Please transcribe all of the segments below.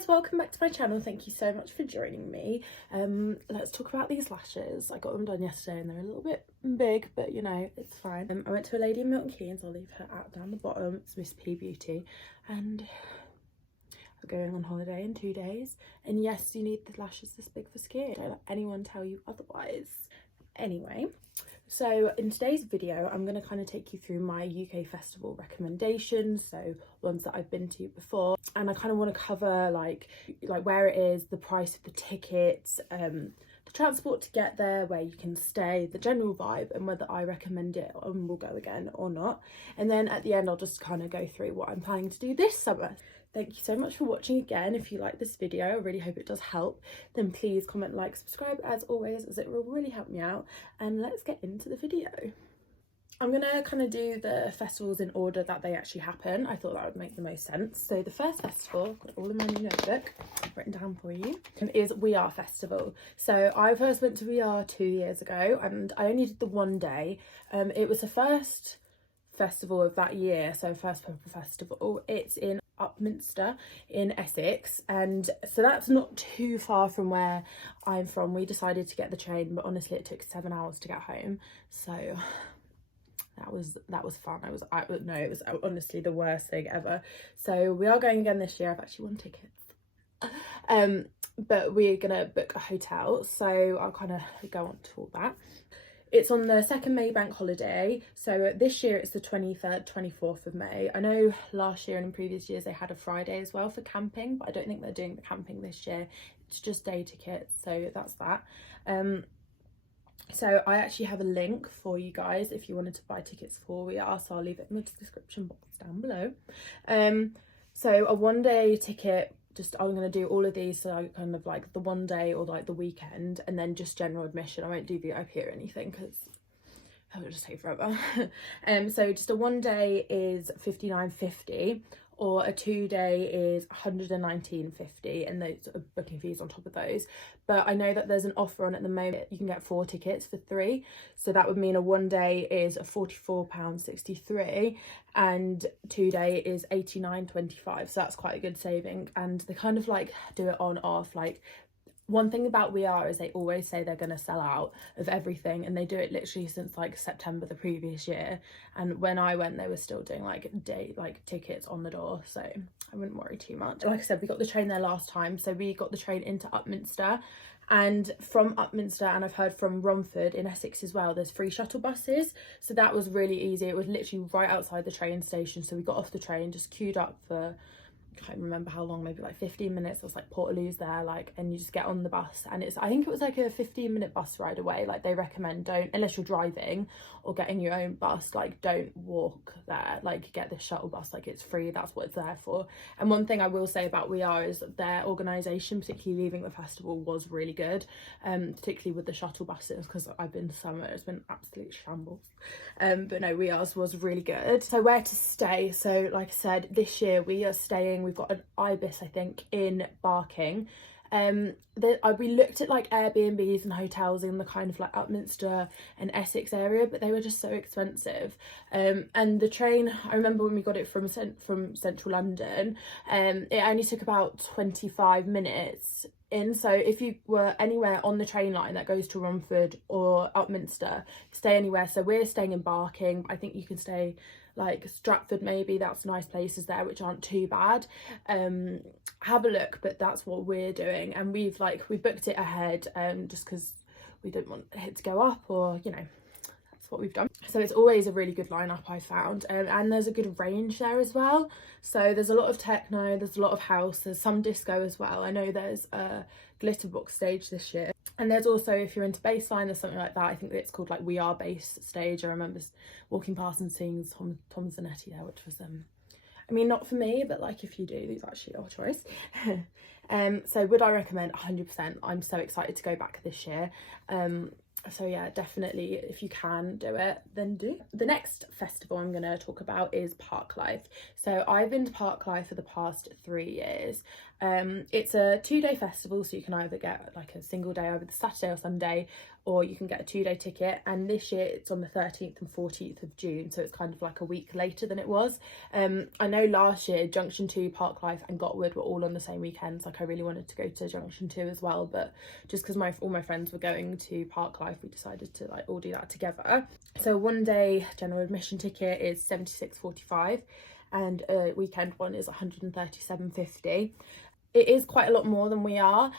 guys, welcome back to my channel. Thank you so much for joining me. Let's talk about these lashes. I got them done yesterday and they're a little bit big, but you know, it's fine. I went to a lady in Milton Keynes. I'll leave her out down the bottom. It's Miss P Beauty, and I'm going on holiday in 2 days. And yes, you need the lashes this big for skiing. Don't let anyone tell you otherwise. Anyway, so in today's video, I'm going to kind of take you through my UK festival recommendations, so ones that I've been to before, and I kind of want to cover like where it is, the price of the tickets, the transport to get there, where you can stay, the general vibe, and whether I recommend it and will go again or not. And then at the end, I'll just kind of go through what I'm planning to do this summer. Thank you so much for watching again. If you like this video, I really hope it does help. Then please comment, like, subscribe as always, as it will really help me out. And let's get into the video. I'm gonna kind of do the festivals in order that they actually happen. I thought that would make the most sense. So the first festival, I've got all in my new notebook written down for you, is We Are Festival. So I first went to We Are 2 years ago, and I only did the one day. It was the first festival of that year, so first proper festival. It's in Upminster in Essex, and so that's not too far from where I'm from. We decided to get the train, but honestly it took 7 hours to get home, so that was fun. It was honestly the worst thing ever. So we are going again this year. I've actually won tickets, but we're gonna book a hotel, so I'll kind of go on to all that. It's on the second May bank holiday, so this year it's the 23rd, 24th of May. I know last year and in previous years they had a Friday as well for camping, but I don't think they're doing the camping this year. It's just day tickets, so that's that. So I actually have a link for you guys if you wanted to buy tickets for We Are, so I'll leave it in the description box down below. So a one-day ticket, I'm going to do all of these, so kind of like the one day or like the weekend, and then just general admission. I won't do VIP or anything because it will just take forever. So just a one day is £59.50, or a 2 day is £119.50, and those are booking fees on top of those. But I know that there's an offer on at the moment. You can get 4 tickets for 3, so that would mean a one day is £44.63 and 2 day is £89.25, so that's quite a good saving. And they kind of like do it on off. Like, one thing about We Are is they always say they're going to sell out of everything, and they do it literally since like September the previous year. And when I went, they were still doing like tickets on the door, so I wouldn't worry too much. Like I said, we got the train there last time, so we got the train into Upminster, and from Upminster, and I've heard from Romford in Essex as well, there's free shuttle buses, so that was really easy. It was literally right outside the train station, so we got off the train, just queued up for, I can't remember how long, maybe like 15 minutes. It was like Portaloos there, like, and you just get on the bus, and I think it was like a 15-minute bus ride away. Like, they recommend, don't, unless you're driving or getting your own bus, like, don't walk there, like, get the shuttle bus, like, it's free, that's what it's there for. And one thing I will say about We Are is their organisation, particularly leaving the festival, was really good, particularly with the shuttle buses, because I've been somewhere, it's been absolute shambles. But no, We Ours was really good. So where to stay? So like I said, this year we are staying, we've got an Ibis, I think, in Barking. We looked at like Airbnbs and hotels in the kind of like Upminster and Essex area, but they were just so expensive. And the train, I remember when we got it from central London, it only took about 25 minutes in. So if you were anywhere on the train line that goes to Romford or Upminster, stay anywhere. So we're staying in Barking. I think you can stay like Stratford, maybe, that's nice places there which aren't too bad. Have a look, but that's what we're doing, and we booked it ahead, just because we didn't want it to go up, or you know, that's what we've done. So it's always a really good lineup, I found, and there's a good range there as well. So there's a lot of techno, there's a lot of house, there's some disco as well. I know there's a glitterbox stage this year, and there's also, if you're into bassline or something like that, I think it's called like We Are Bass Stage. I remember walking past and seeing Tom Zanetti there, which was I mean, not for me, but like if you do, it's actually your choice. So would I recommend? 100%. I'm so excited to go back this year. So yeah, definitely if you can do it, then do. The next festival I'm going to talk about is Parklife. So I've been to Parklife for the past 3 years. It's a 2-day festival, so you can either get like a single day, either the Saturday or Sunday, or you can get a 2-day ticket. And this year it's on the 13th and 14th of June, so it's kind of like a week later than it was. I know last year Junction 2, Parklife and Gotwood were all on the same weekends. Like I really wanted to go to Junction 2 as well, but just because all my friends were going to Parklife, we decided to like all do that together. So 1-day general admission ticket is £76.45 and a weekend one is £137.50. It is quite a lot more than we are.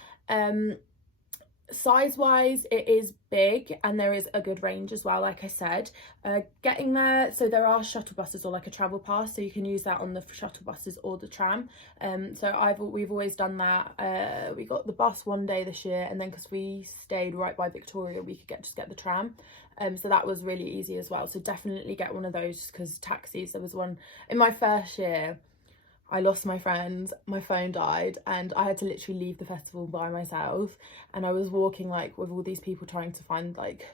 Size wise it is big and there is a good range as well, like I said. Getting there, so there are shuttle buses or like a travel pass, so you can use that on the shuttle buses or the tram. So we've always done that. We got the bus one day this year, and then because we stayed right by Victoria, we could just get the tram. So that was really easy as well. So definitely get one of those, because taxis, there was one in my first year, I lost my friend, my phone died, and I had to literally leave the festival by myself, and I was walking like with all these people trying to find like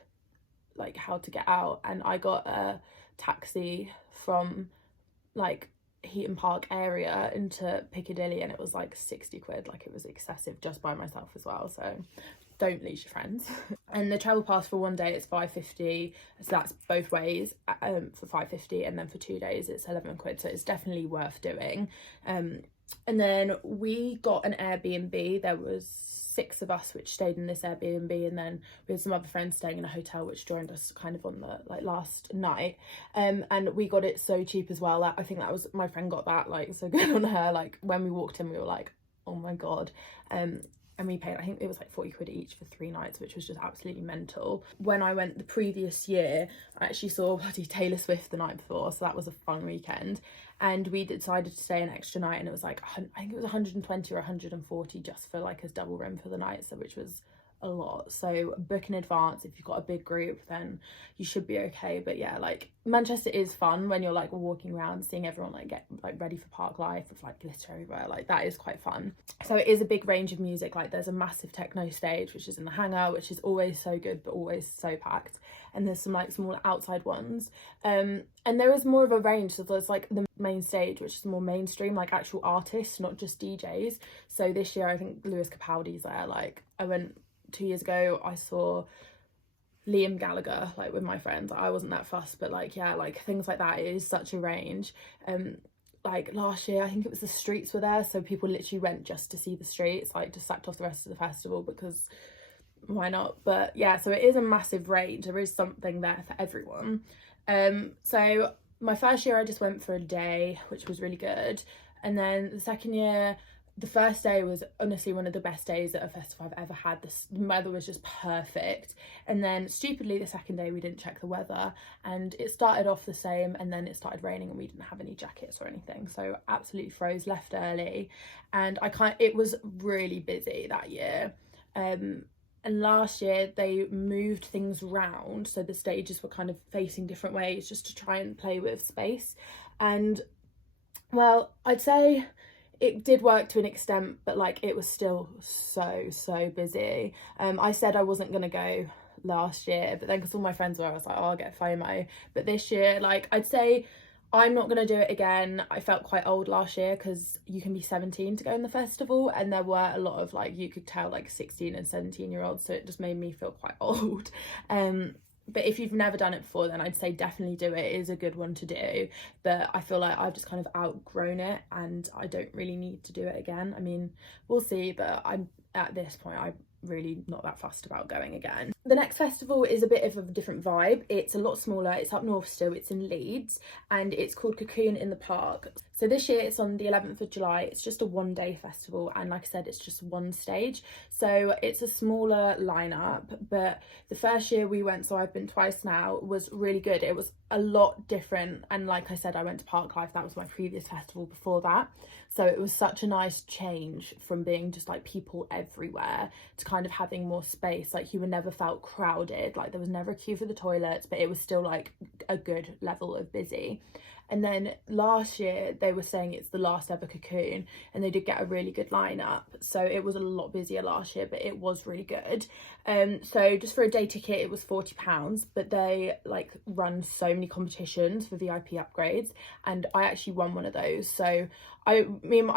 how to get out, and I got a taxi from like Heaton Park area into Piccadilly, and it was like 60 quid. Like it was excessive just by myself as well, so don't lose your friends. And the travel pass for 1 day it's £5.50, so that's both ways, for £5.50, and then for 2 days it's 11 quid, so it's definitely worth doing. And then we got an Airbnb. There was 6 of us which stayed in this Airbnb, and then we had some other friends staying in a hotel which joined us kind of on the like last night. And we got it so cheap as well. I think that was, my friend got that like so good on her. Like when we walked in we were like, oh my god. And we paid, I think it was like 40 quid each for 3 nights, which was just absolutely mental. When I went the previous year, I actually saw bloody Taylor Swift the night before, so that was a fun weekend. And we decided to stay an extra night, and it was like, I think it was 120 or 140 just for like a double room for the night, so which was a lot. So book in advance. If you've got a big group, then you should be okay. But yeah, like Manchester is fun when you're like walking around seeing everyone like get like ready for Parklife with like glitter everywhere. Like that is quite fun. So it is a big range of music. Like there's a massive techno stage which is in the hangar, which is always so good but always so packed, and there's some like small outside ones, and there is more of a range. So there's like the main stage which is more mainstream, like actual artists, not just DJs. So this year I think Lewis Capaldi's there. Like I went 2 years ago, I saw Liam Gallagher like with my friends. I wasn't that fussed, but like yeah, like things like that. It is such a range. Like last year I think it was the Streets were there, so people literally went just to see the Streets, like just sacked off the rest of the festival because why not. But yeah, so it is a massive range. There is something there for everyone. So my first year I just went for a day, which was really good, and then the second year, the first day was honestly one of the best days at a festival I've ever had. The weather was just perfect. And then stupidly the second day we didn't check the weather, and it started off the same, and then it started raining and we didn't have any jackets or anything. So absolutely froze, left early, and it was really busy that year. And last year they moved things round, so the stages were kind of facing different ways just to try and play with space. And well, I'd say it did work to an extent, but like it was still so busy. I said I wasn't gonna go last year, but then because all my friends were, I was like, oh, I'll get FOMO. But this year, like I'd say I'm not gonna do it again. I felt quite old last year because you can be 17 to go in the festival, and there were a lot of like, you could tell like 16 and 17-year-olds, so it just made me feel quite old. But if you've never done it before, then I'd say definitely do it. It is a good one to do. But I feel like I've just kind of outgrown it and I don't really need to do it again. I mean, we'll see, but I'm at this point, I'm really not that fussed about going again. The next festival is a bit of a different vibe. It's a lot smaller. It's up north still. It's in Leeds, and it's called Cocoon in the Park. So this year it's on the 11th of July. It's just a 1-day festival, and like I said, it's just one stage. So it's a smaller lineup, but the first year we went, so I've been twice now, was really good. It was a lot different, and like I said, I went to Parklife. That was my previous festival before that. So it was such a nice change from being just like people everywhere to kind of having more space. Like you were never felt crowded, like there was never a queue for the toilets, but it was still like a good level of busy. And then last year they were saying it's the last ever Cocoon, and they did get a really good lineup, so it was a lot busier last year, but it was really good. So just for a day ticket it was £40, but they like run so many competitions for VIP upgrades, and I actually won one of those. So I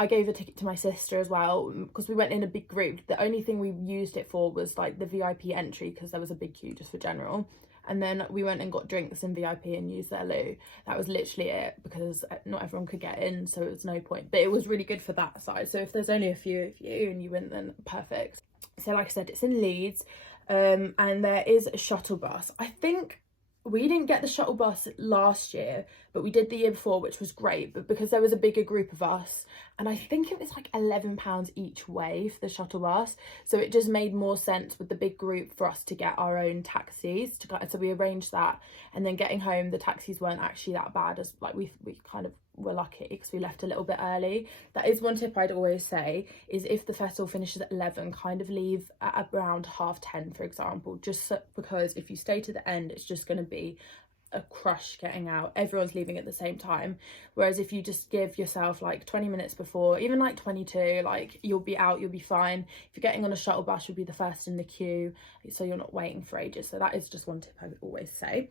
gave a ticket to my sister as well, because we went in a big group. The only thing we used it for was like the VIP entry, because there was a big queue just for general, and then we went and got drinks in VIP and used their loo. That was literally it, because not everyone could get in, so it was no point. But it was really good for that side, so if there's only a few of you and you win, then perfect. So like I said, it's in Leeds, and there is a shuttle bus. I think we didn't get the shuttle bus last year, but we did the year before, which was great. But because there was a bigger group of us, and I think it was like £11 each way for the shuttle bus, so it just made more sense with the big group for us to get our own taxis. So we arranged that, and then getting home, the taxis weren't actually that bad, as like we kind of were lucky because we left a little bit early. That is one tip I'd always say, is if the festival finishes at 11, kind of leave at around 10:30, for example, just so, because if you stay to the end, it's just going to be a crush getting out. Everyone's leaving at the same time, whereas if you just give yourself like 20 minutes before, even like 22, like you'll be out, you'll be fine. If you're getting on a shuttle bus, you'll be the first in the queue, so you're not waiting for ages. So that is just one tip I would always say.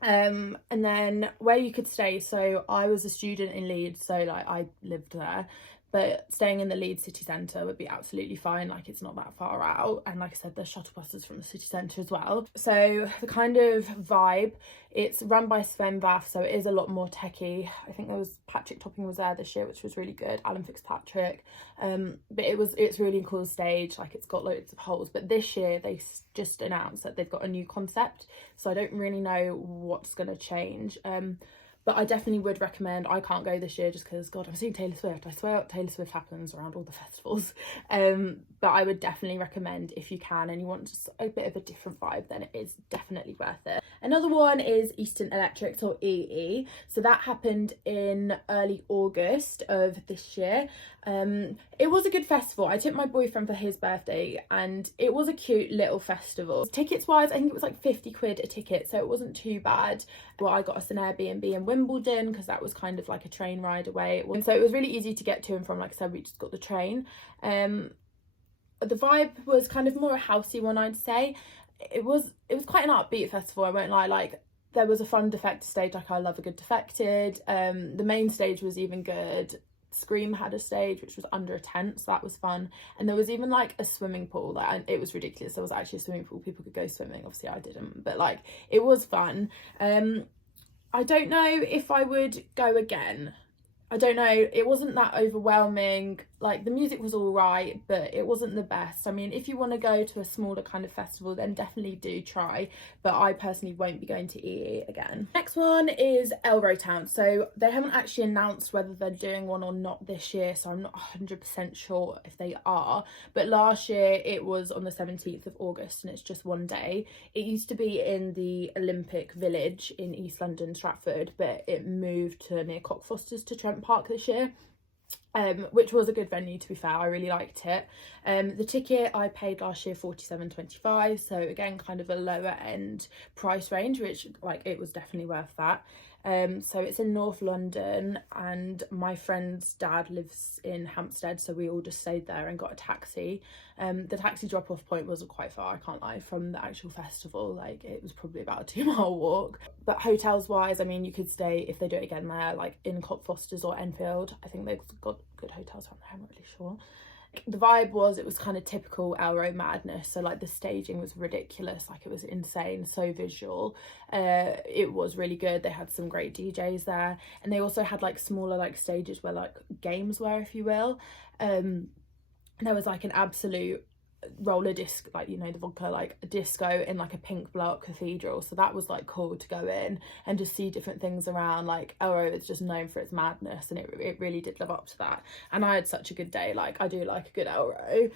And then where you could stay, so I was a student in Leeds, so like I lived there, but staying in the Leeds city centre would be absolutely fine. Like it's not that far out, and like I said, there's shuttle buses from the city centre as well. So the kind of vibe, it's run by Sven Vath, so it is a lot more techie. I think there was Patrick Topping was there this year, which was really good, Alan Fitzpatrick, but it's really cool stage, like it's got loads of holes. But this year they just announced that they've got a new concept, so I don't really know what's going to change. But I definitely would recommend. I can't go this year just because, God, I'm seeing Taylor Swift. I swear Taylor Swift happens around all the festivals. But I would definitely recommend, if you can and you want just a bit of a different vibe, then it is definitely worth it. Another one is Eastern Electrics, or EE. So that happened in early August of this year. It was a good festival. I took my boyfriend for his birthday, and it was a cute little festival. Tickets wise, I think it was like 50 quid a ticket, so it wasn't too bad. Well, I got us an Airbnb in Wimbledon because that was kind of like a train ride away, and so it was really easy to get to and from. Like I said, we just got the train. The vibe was kind of more a housey one, I'd say. It was quite an upbeat festival, I won't lie. Like there was a fun Defected stage, like I love a good Defected. The main stage was even good. Scream had a stage which was under a tent, so that was fun. And there was even like a swimming pool, like, it was ridiculous. There was actually a swimming pool, people could go swimming. Obviously I didn't, but like it was fun. I don't know if I would go again. I don't know, it wasn't that overwhelming. Like the music was all right, but it wasn't the best. I mean, if you want to go to a smaller kind of festival, then definitely do try, but I personally won't be going to EE again. Next one is Elrow Town. So they haven't actually announced whether they're doing one or not this year, so I'm not 100% sure if they are, but last year it was on the 17th of August and it's just one day. It used to be in the Olympic Village in East London, Stratford, but it moved to near Cockfosters to Trent Park this year. Which was a good venue, to be fair. I really liked it. The ticket I paid last year £47.25, so again kind of a lower end price range, which like it was definitely worth that. So it's in North London, and my friend's dad lives in Hampstead, so we all just stayed there and got a taxi. The taxi drop off point wasn't quite far, I can't lie, from the actual festival. Like it was probably about a 2-mile walk. But hotels wise, I mean, you could stay, if they do it again there, like in Cockfosters or Enfield. I think they've got good hotels around there, I'm not really sure. The vibe was, it was kind of typical Elrow madness, so like the staging was ridiculous, like it was insane, so visual. It was really good. They had some great DJs there, and they also had like smaller like stages where like games were, if you will. There was like an absolute roller disc, like, you know, the vodka like disco in like a pink block cathedral, so that was like cool to go in and just see different things around. Like Elrow is just known for its madness, and it really did live up to that, and I had such a good day. Like I do like a good Elrow.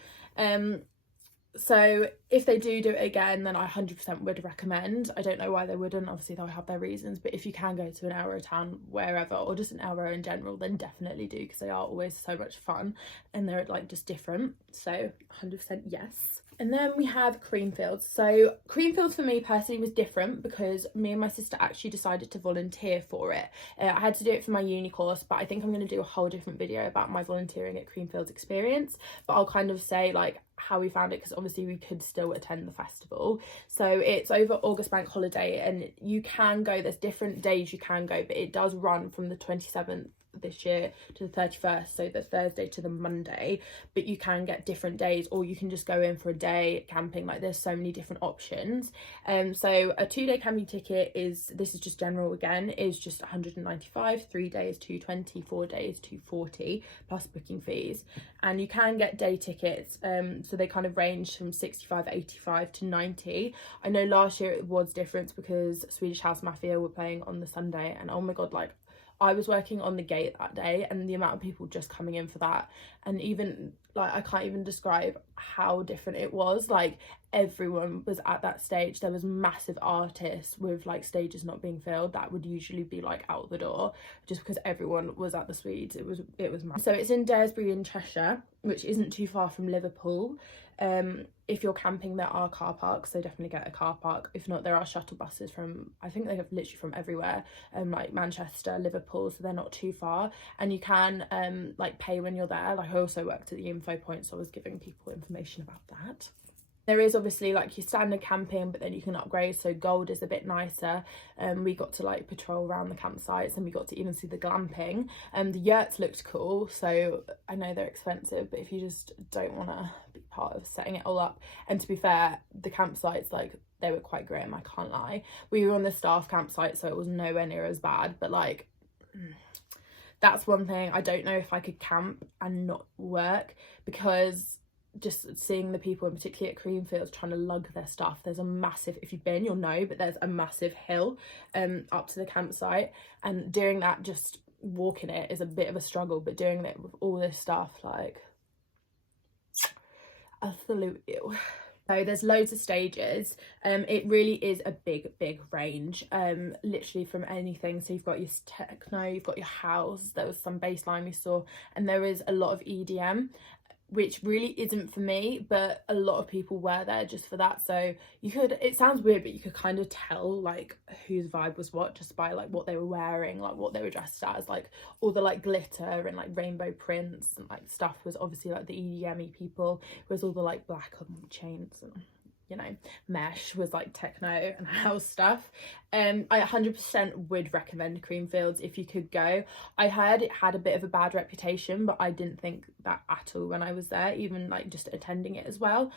So if they do it again, then I 100% would recommend. I don't know why they wouldn't, obviously they'll have their reasons, but if you can go to an Elrow town wherever, or just an Elrow in general, then definitely do, because they are always so much fun and they're like just different. So 100% yes. And then we have Creamfields. So Creamfields for me personally was different because me and my sister actually decided to volunteer for it. I had to do it for my uni course, but I think I'm going to do a whole different video about my volunteering at Creamfields experience. But I'll kind of say like how we found it, because obviously we could still attend the festival. So it's over August bank holiday, and you can go, there's different days you can go, but it does run from the 27th this year to the 31st, so the Thursday to the Monday, but you can get different days, or you can just go in for a day camping. Like there's so many different options. So a 2-day camping ticket is, this is just general again, is just 195, 3 days 220, 4 days 240 plus booking fees. And you can get day tickets, so they kind of range from 65, 85 to 90. I know last year it was different because Swedish House Mafia were playing on the Sunday, and oh my god, like I was working on the gate that day, and the amount of people just coming in for that, and even like I can't even describe how different it was. Like everyone was at that stage. There was massive artists with like stages not being filled that would usually be like out the door, just because everyone was at the Swedes. It was massive. So it's in Daresbury in Cheshire, which isn't too far from Liverpool. If you're camping, there are car parks, so definitely get a car park. If not, there are shuttle buses from, I think they have literally from everywhere, like Manchester, Liverpool, so they're not too far. And you can like pay when you're there. Like I also worked at the info point, so I was giving people information about that. There is obviously like your standard camping, but then you can upgrade, so gold is a bit nicer. We got to like patrol around the campsites, and we got to even see the glamping. The yurts looked cool, so I know they're expensive, but if you just don't want to be part of setting it all up, and to be fair, the campsites, like they were quite grim, I can't lie. We were on the staff campsite, so it was nowhere near as bad, but like that's one thing. I don't know if I could camp and not work, because just seeing the people, in particular at Creamfields, trying to lug their stuff, there's a massive, if you've been you'll know, but there's a massive hill up to the campsite, and doing that, just walking it is a bit of a struggle, but doing it with all this stuff, like absolute ew. So there's loads of stages. It really is a big range, literally from anything. So you've got your techno, you've got your house, there was some bassline we saw, and there is a lot of EDM, which really isn't for me, but a lot of people were there just for that. So you could, it sounds weird, but you could kind of tell like whose vibe was what just by like what they were wearing, like what they were dressed as. Like all the like glitter and like rainbow prints and like stuff was obviously like the EDM-y people, whereas all the like black chains and, you know, mesh was like techno and house stuff. I 100% would recommend Creamfields if you could go. I heard it had a bit of a bad reputation, but I didn't think that at all when I was there, even like just attending it as well.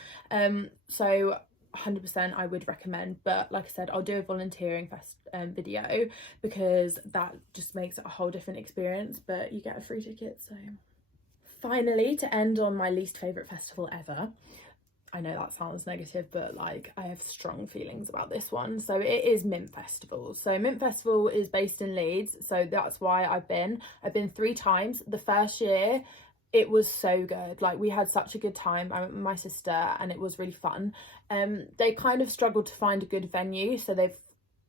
So 100% I would recommend, but like I said, I'll do a volunteering fest video, because that just makes it a whole different experience, but you get a free ticket. So finally, to end on my least favourite festival ever, I know that sounds negative, but like I have strong feelings about this one. So it is Mint Festival. So Mint Festival is based in Leeds, so that's why I've been 3 times. The first year it was so good, like we had such a good time. I went with my sister and it was really fun. They kind of struggled to find a good venue, so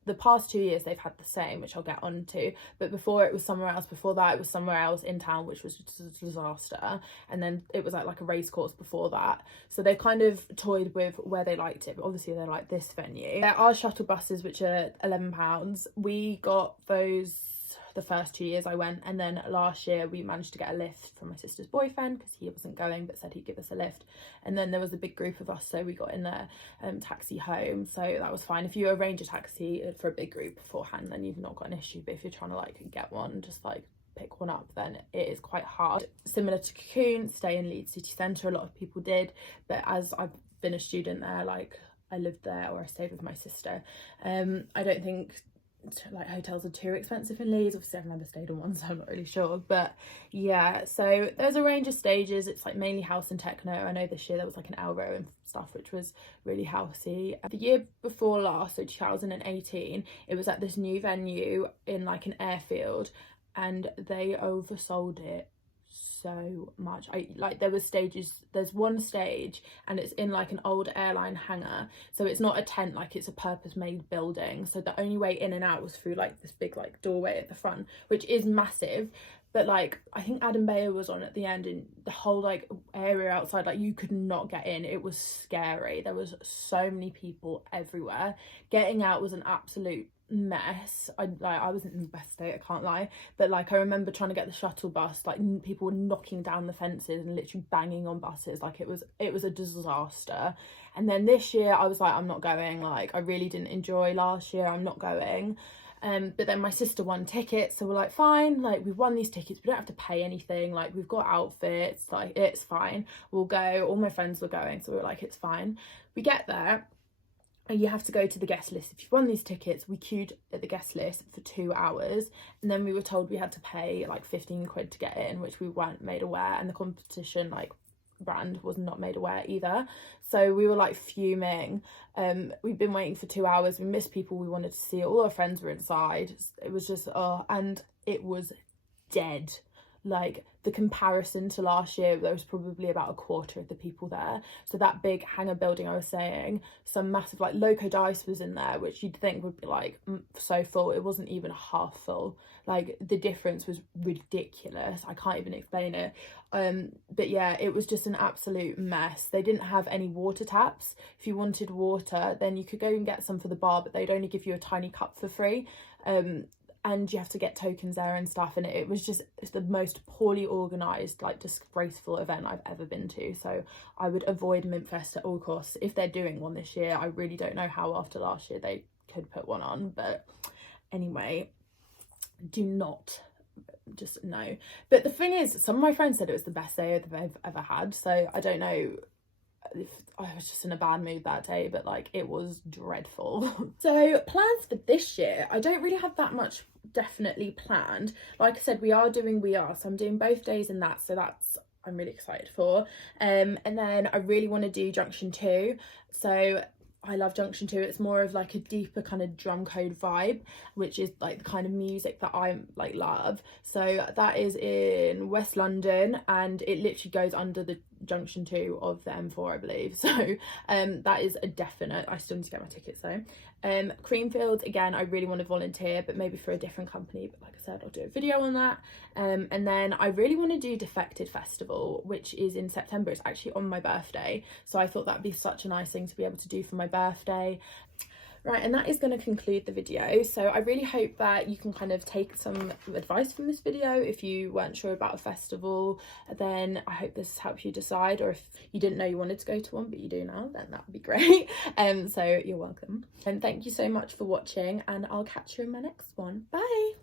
the past 2 years they've had the same, which I'll get on to, but before it was somewhere else, before that it was somewhere else in town, which was just a disaster, and then it was like a race course before that. So they've kind of toyed with where they liked it, but obviously they like this venue. There are shuttle buses which are £11. We got those the first 2 years I went, and then last year we managed to get a lift from my sister's boyfriend because he wasn't going but said he'd give us a lift, and then there was a big group of us, so we got in the taxi home, so that was fine. If you arrange a taxi for a big group beforehand, then you've not got an issue, but if you're trying to like get one, just like pick one up, then it is quite hard. Similar to Cocoon, stay in Leeds city centre, a lot of people did, but as I've been a student there, like I lived there or I stayed with my sister, I don't think like hotels are too expensive in Leeds. Obviously I've never stayed in one, so I'm not really sure, but yeah, so there's a range of stages. It's like mainly house and techno. I know this year there was like an Elrow and stuff which was really housey. The year before last, so 2018, it was at this new venue in like an airfield, and they oversold it so much. There's one stage and it's in like an old airline hangar, so it's not a tent, like it's a purpose made building, so the only way in and out was through like this big like doorway at the front, which is massive. But like I think Adam Bayer was on at the end, and the whole like area outside, like you could not get in. It was scary. There was so many people everywhere. Getting out was an absolute mess. I wasn't in the best state, I can't lie, but like I remember trying to get the shuttle bus, like people were knocking down the fences and literally banging on buses. Like it was a disaster. And then this year I was like, I'm not going. Like I really didn't enjoy last year, I'm not going. But then my sister won tickets, so we're like, fine, like we've won these tickets, we don't have to pay anything, like we've got outfits, like it's fine, we'll go. All my friends were going, so we were like, it's fine. We get there and you have to go to the guest list. If you've won these tickets, we queued at the guest list for 2 hours, and then we were told we had to pay like 15 quid to get in, which we weren't made aware, and the competition like brand was not made aware either. So we were like fuming. We'd been waiting for 2 hours, we missed people we wanted to see, all our friends were inside. It was just and it was dead. Like the comparison to last year, there was probably about a quarter of the people there. So that big hangar building I was saying, some massive like Loco Dice was in there, which you'd think would be like so full. It wasn't even half full. Like the difference was ridiculous. I can't even explain it. But yeah, it was just an absolute mess. They didn't have any water taps. If you wanted water, then you could go and get some for the bar, but they'd only give you a tiny cup for free. And you have to get tokens there and stuff, and it's the most poorly organised, like disgraceful event I've ever been to. So I would avoid MINTFEST at all costs. If they're doing one this year, I really don't know how after last year they could put one on, but anyway, do not, just no. But the thing is, some of my friends said it was the best day they've ever had, so I don't know if I was just in a bad mood that day, but like it was dreadful. So plans for this year, I don't really have that much definitely planned. Like I said, we are, so I'm doing both days in that, so that's I'm really excited for. And then I really want to do Junction 2. So I love Junction 2. It's more of like a deeper kind of drum code vibe, which is like the kind of music that I like love. So that is in West London, and it literally goes under the Junction 2 of the M4, I believe. So that is a definite. I still need to get my tickets though. Creamfields, again, I really want to volunteer, but maybe for a different company. But like I said, I'll do a video on that. And then I really want to do Defected Festival, which is in September. It's actually on my birthday, so I thought that'd be such a nice thing to be able to do for my birthday. Right, and that is going to conclude the video. So I really hope that you can kind of take some advice from this video. If you weren't sure about a festival, then I hope this helps you decide, or if you didn't know you wanted to go to one but you do now, then that would be great. So you're welcome, and thank you so much for watching, and I'll catch you in my next one. Bye.